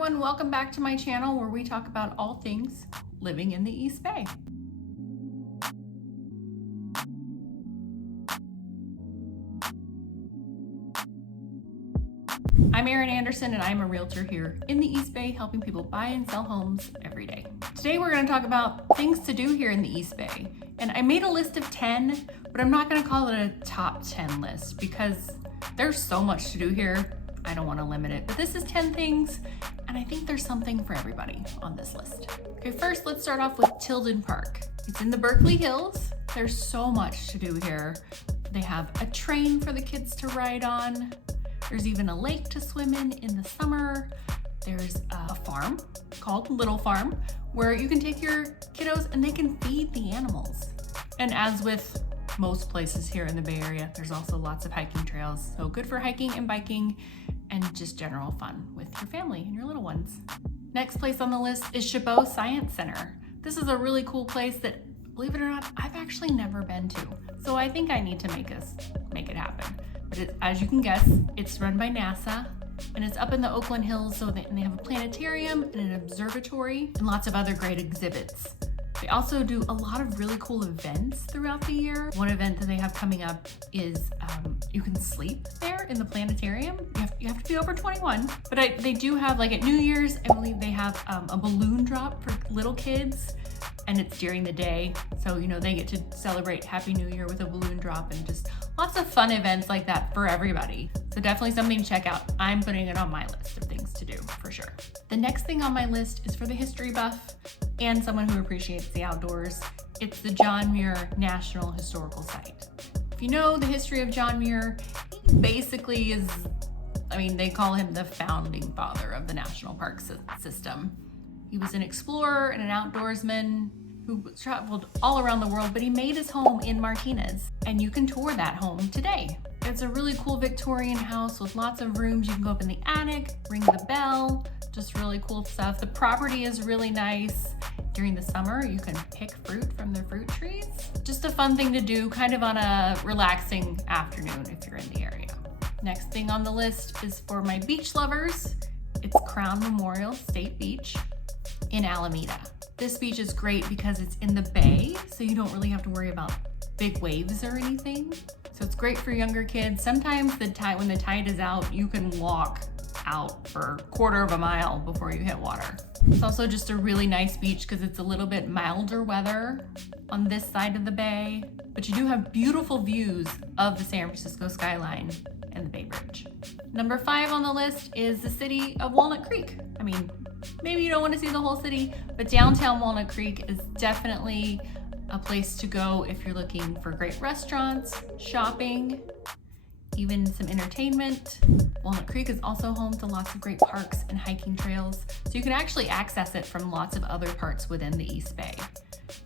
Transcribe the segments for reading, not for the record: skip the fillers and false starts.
everyone, welcome back to my channel where we talk about all things living in the East Bay. I'm Erin Anderson and I'm a realtor here in the East Bay helping people buy and sell homes every day. Today we're going to talk about things to do here in the East Bay. And I made a list of 10, but I'm not going to call it a top 10 list because there's so much to do here. I don't want to limit it, but this is 10 things, and I think there's something for everybody on this list. Okay, first let's start off with Tilden Park. It's in the Berkeley Hills. There's so much to do here. They have a train for the kids to ride on. There's even a lake to swim in the summer. There's a farm called Little Farm where you can take your kiddos and they can feed the animals. And as with most places here in the Bay Area, there's also lots of hiking trails. So good for hiking and biking and just general fun with your family and your little ones. Next place on the list is Chabot Science Center. This is a really cool place that, believe it or not, I've actually never been to. So I think I need to make it happen. But as you can guess, it's run by NASA and it's up in the Oakland Hills. So they have a planetarium and an observatory and lots of other great exhibits. They also do a lot of really cool events throughout the year. One event that they have coming up is you can sleep there in the planetarium. You have to be over 21, but they do have, like at New Year's, I believe they have a balloon drop for little kids, and it's during the day. So, you know, they get to celebrate Happy New Year with a balloon drop and just lots of fun events like that for everybody. So definitely something to check out. I'm putting it on my list of things to do for sure. The next thing on my list is for the history buff and someone who appreciates the outdoors. It's the John Muir National Historical Site. If you know the history of John Muir, he basically is, they call him the founding father of the national park system. He was an explorer and an outdoorsman who traveled all around the world, but he made his home in Martinez, and you can tour that home today. It's a really cool Victorian house with lots of rooms. You can go up in the attic, ring the bell, just really cool stuff. The property is really nice. During the summer, you can pick fruit from the fruit trees. Just a fun thing to do, kind of on a relaxing afternoon if you're in the area. Next thing on the list is for my beach lovers. It's Crown Memorial State Beach in Alameda. This beach is great because it's in the bay, so you don't really have to worry about big waves or anything. So it's great for younger kids. Sometimes when the tide is out, you can walk out for a quarter of a mile before you hit water. It's also just a really nice beach because it's a little bit milder weather on this side of the bay, but you do have beautiful views of the San Francisco skyline and the Bay Bridge. Number 5 on the list is the city of Walnut Creek. Maybe you don't want to see the whole city, but downtown Walnut Creek is definitely a place to go if you're looking for great restaurants, shopping, even some entertainment. Walnut Creek is also home to lots of great parks and hiking trails, so you can actually access it from lots of other parts within the East Bay.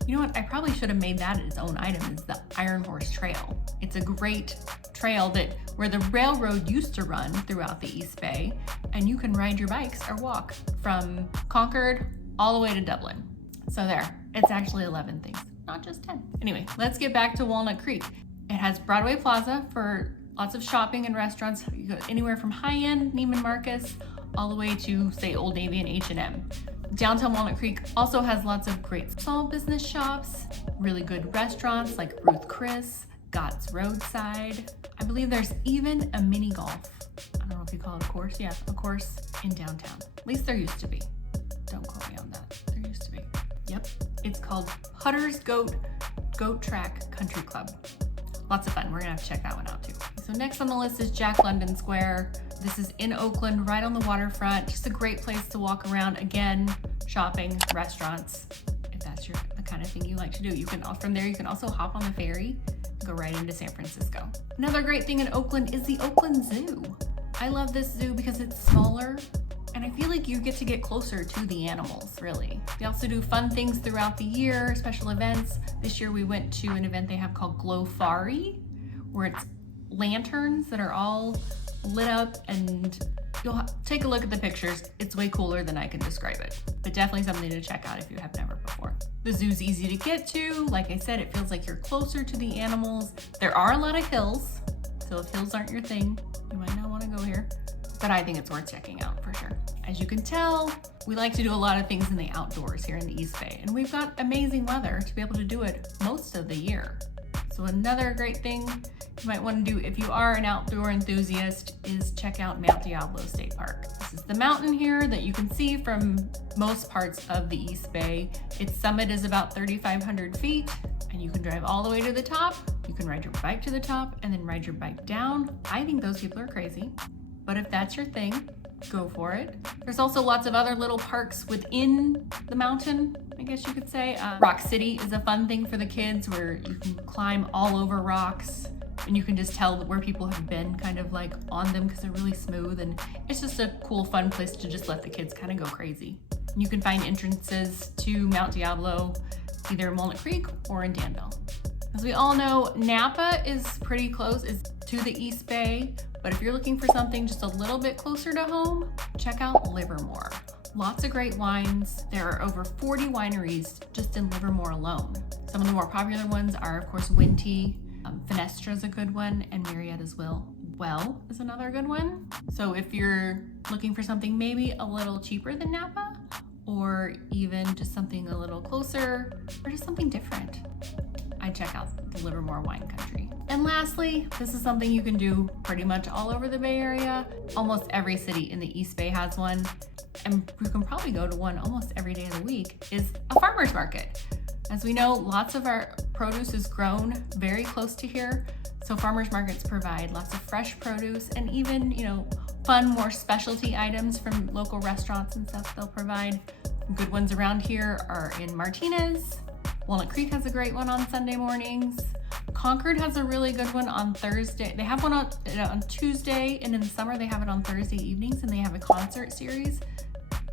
You know what, I probably should have made that its own item, is the Iron Horse Trail. It's a great trail where the railroad used to run throughout the East Bay, and you can ride your bikes or walk from Concord all the way to Dublin. So there, it's actually 11 things, not just 10. Anyway, let's get back to Walnut Creek. It has Broadway Plaza for lots of shopping and restaurants. You go anywhere from high-end Neiman Marcus all the way to, say, Old Navy and H&M. Downtown Walnut Creek also has lots of great small business shops, really good restaurants like Ruth Chris, Gott's Roadside. I believe there's even a mini golf. I don't know if you call it a course. Yeah, a course in downtown. At least there used to be. Don't quote me on that. There used to be. Yep. It's called Putter's Goat Track Country Club. Lots of fun. We're gonna have to check that one out too. So next on the list is Jack London Square. This is in Oakland, right on the waterfront. Just a great place to walk around. Again, shopping, restaurants, if that's the kind of thing you like to do. From there, you can also hop on the ferry and go right into San Francisco. Another great thing in Oakland is the Oakland Zoo. I love this zoo because it's smaller, and I feel like you get to get closer to the animals, really. They also do fun things throughout the year, special events. This year we went to an event they have called Glowfari, where it's lanterns that are all lit up, and you'll take a look at the pictures. It's way cooler than I can describe it, but definitely something to check out if you have never before. The zoo's easy to get to. Like I said, it feels like you're closer to the animals. There are a lot of hills, so if hills aren't your thing, you might not want to go here. but I think it's worth checking out for sure. As you can tell, we like to do a lot of things in the outdoors here in the East Bay, and we've got amazing weather to be able to do it most of the year. So another great thing you might want to do if you are an outdoor enthusiast is check out Mount Diablo State Park. This is the mountain here that you can see from most parts of the East Bay. Its summit is about 3,500 feet, and you can drive all the way to the top. You can ride your bike to the top and then ride your bike down. I think those people are crazy, but if that's your thing, go for it. There's also lots of other little parks within the mountain, I guess you could say. Rock City is a fun thing for the kids where you can climb all over rocks and you can just tell where people have been kind of like on them because they're really smooth, and it's just a cool, fun place to just let the kids kind of go crazy. And you can find entrances to Mount Diablo either in Walnut Creek or in Danville. As we all know, Napa is pretty close to the East Bay, but if you're looking for something just a little bit closer to home, check out Livermore. Lots of great wines. There are over 40 wineries just in Livermore alone. Some of the more popular ones are, of course, Winty, Fenestra is a good one, and Marietta's Well is another good one. So if you're looking for something maybe a little cheaper than Napa, or even just something a little closer, or just something different, I'd check out the Livermore Wine Country. And lastly, this is something you can do pretty much all over the Bay Area. Almost every city in the East Bay has one, and you can probably go to one almost every day of the week, is a farmer's market. As we know, lots of our produce is grown very close to here, so farmers markets provide lots of fresh produce and even, fun, more specialty items from local restaurants and stuff they'll provide. Good ones around here are in Martinez. Walnut Creek has a great one on Sunday mornings. Concord has a really good one on Thursday. They have one on Tuesday, and in the summer they have it on Thursday evenings, and they have a concert series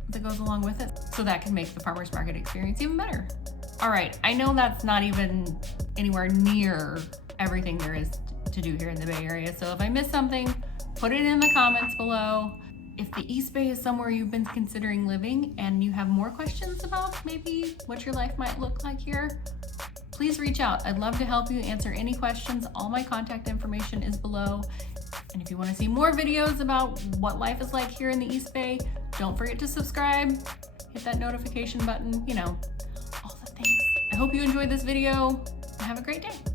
that goes along with it. So that can make the farmer's market experience even better. All right, I know that's not even anywhere near everything there is to do here in the Bay Area. So if I missed something, put it in the comments below. If the East Bay is somewhere you've been considering living and you have more questions about maybe what your life might look like here, please reach out. I'd love to help you answer any questions. All my contact information is below. And if you want to see more videos about what life is like here in the East Bay, don't forget to subscribe, hit that notification button, all the things. I hope you enjoyed this video and have a great day.